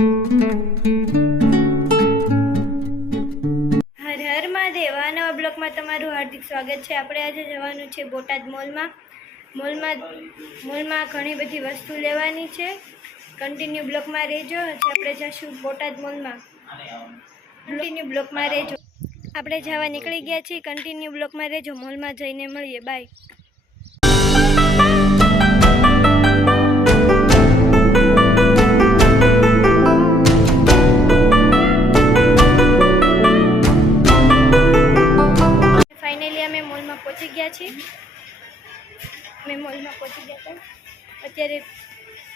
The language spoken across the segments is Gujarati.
હર હર મહાદેવ, આ નવા બ્લોગમાં તમારું હાર્દિક સ્વાગત છે। આપણે આજે જવાનું છે બોટાદ મોલમાં ઘણી બધી વસ્તુ લેવાની છે। કન્ટિન્યુ બ્લોગમાં રહેજો। આપણે જઈશું બોટાદ મોલમાં, કન્ટિન્યુ બ્લોગમાં રહેજો। આપણે જવા નીકળી ગયા છીએ, કન્ટિન્યુ બ્લોગમાં રહેજો। મોલમાં જઈને મળીએ, બાય। પહોંચી ગયા છીએ, મેં મોલમાં પહોંચી ગયા હતા। અત્યારે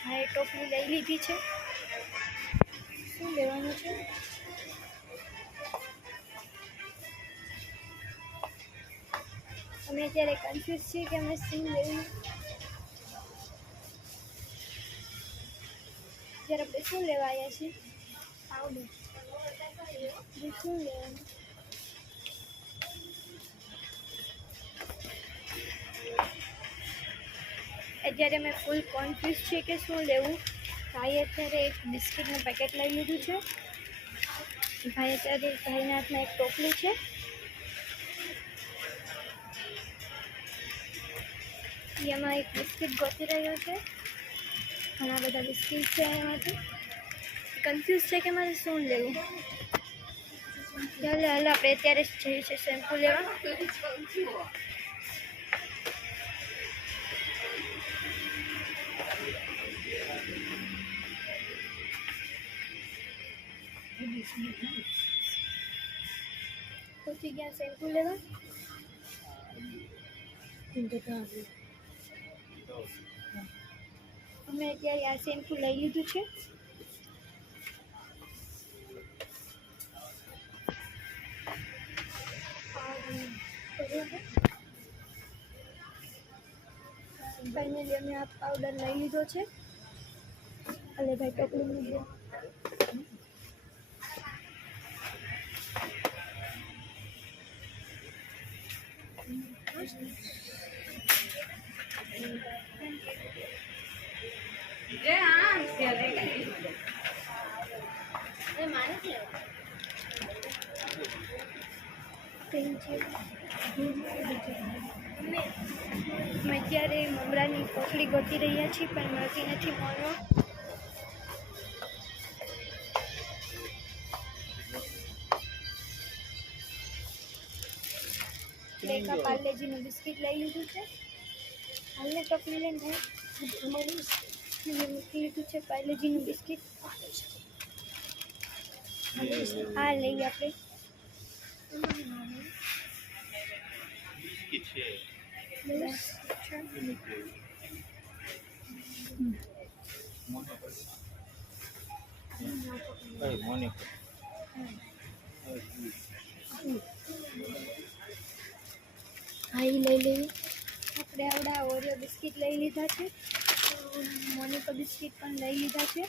ભાઈ ટોપલી લઈ લીધી છે। શું લેવાનું છે? અમે અત્યારે કન્ફ્યુઝ છીએ કે અમે શું લેવું। અત્યારે આપણે શું લેવા આવ્યા છીએ? પાવડર। શું લેવાનું? અત્યારે મેં ફૂલ કોન્ફ્યુઝ છે કે શું લેવું। ભાઈ અત્યારે એક બિસ્કિટનું પેકેટ લઈ લીધું છે। ભાઈ અત્યારે ભાઈના હાથમાં એક ટોપલી છે। એમાં એક બિસ્કિટ ગોતી રહ્યો છે। ઘણા બધા બિસ્કિટ છે એમાંથી। કન્ફ્યુઝ છે કે મારે શું લેવું। ચાલો હાલો આપણે અત્યારે જઈએ છીએ શેમ્પૂ લેવા। પહોંચી ગયા શેમ્પૂ લેવા। અમે અત્યારે આ શેમ્પૂ લઈ લીધું છે। ફાઇનલી અમે આ પાવડર લઈ લીધો છે। અલે ભાઈ ટોપલું મૂકી દો। અમે અત્યારે મમરાની કોથળી ગોતી રહ્યા છીએ પણ મળતી નથી મોલમાં। એક આ પાર્લેજીનું બિસ્કિટ લઈ લીધું છે। હાલને ટોપલી લઈને મૂકી લીધું છે પાર્લેજીનું બિસ્કિટ। હા લઈએ આપણે। હા એ લઈ લેવી। આપણે આવડા ઓરિયો બિસ્કિટ લઈ લીધા છે। મોનિકો બિસ્કિટ પણ લઈ લીધા છે।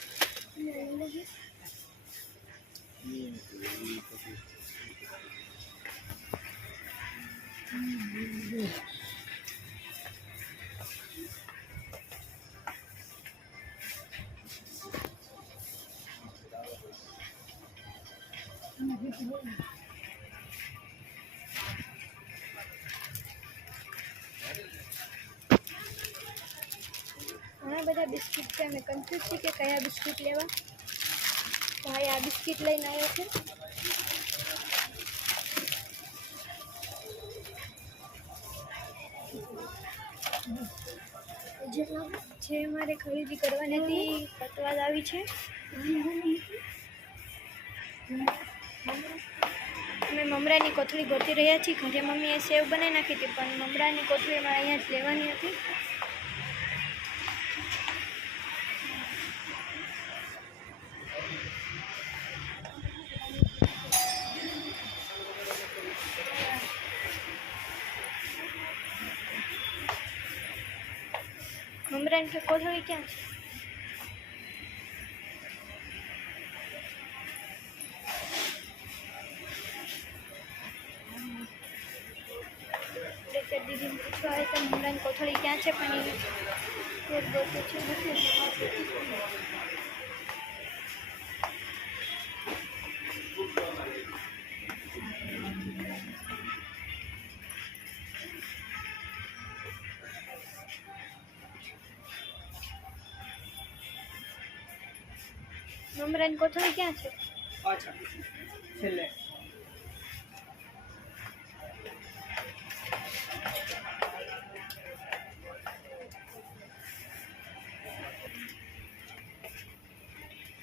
ઘણા બધા બિસ્કિટ છે। અમે કન્ફ્યુઝ છીએ કે કયા બિસ્કિટ લેવા। ભાઈ આ બિસ્કિટ લઈને આવ્યો છે। જે અમારે ખરીદી કરવાની હતી પતવાદ આવી છે। અમે મમરાની કોથળી ગોતી રહ્યા છીએ। ઘરે મમ્મીએ સેવ બનાવી નાખી હતી પણ મમરાની કોથળી અમારે અહીંયા જ લેવાની હતી। મમરાની કે કોથળી ક્યાં છે? દીદીને પૂછવા આવે તો મમરાની કોથળી ક્યાં છે પણ એ ગોતું છે નથી। મમરાની કોથળી ક્યાં છે? પાછા છેલ્લે.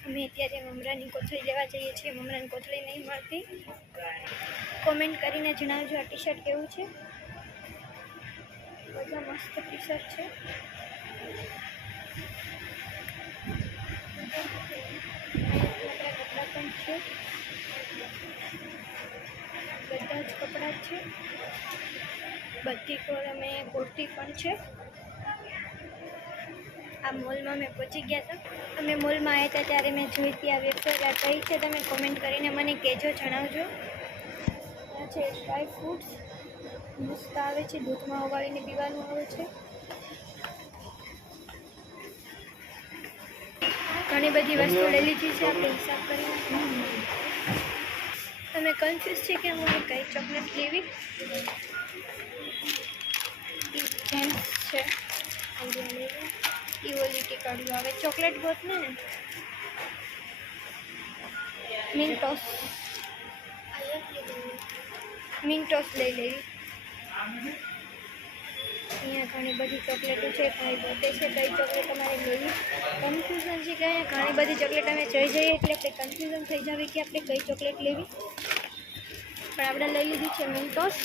અમે અત્યારે મમરાની કોથળી લેવા જઈએ છીએ. મમરાની કોથળી નહીં મળતી. કોમેન્ટ કરીને જણાવજો આ ટી શર્ટ કેવું છે. બધા મસ્ત ટી શર્ટ છે. કપડાં પણ છે. બધા જ કપડાં છે. બધી કોર અમે કુર્તી પણ છે. આ મોલમાં મેં પહોંચી ગયા હતા. અમે મોલમાં આવ્યા હતા ત્યારે મેં જોઈ હતી આ વેબસાઇટ. આ કઈ છે તમે કોમેન્ટ કરીને મને કહેજો, જણાવજો. આ છે ડ્રાય ફ્રૂટ્સ, મસ્ત આવે છે, દૂધમાં ઉગાડીને પીવાનું આવે છે. ઘણી બધી વસ્તુ લઈ લીધી છે આપણે હિસાબ કરીને. તમે કન્ફ્યુઝ છે કે મને કઈ ચોકલેટ લેવી? જેમ્સ છે, ઇવોલિટી કાઢ્યું આવે. ચોકલેટ ગોત ને મિન્ટોસ લઈ લેવી. અહીંયા ઘણી બધી ચોકલેટો છે. ભાઈ ગોતે છે કઈ ચોકલેટ તમારે લેવી. કન્ફ્યુઝન છે કે અહીંયા ઘણી બધી ચોકલેટ અમે જોઈ જઈએ એટલે આપણે કન્ફ્યુઝન થઈ જાવે કે આપણે કઈ ચોકલેટ લેવી. પણ આપણે લઈ લીધી છે મિન્ટોસ.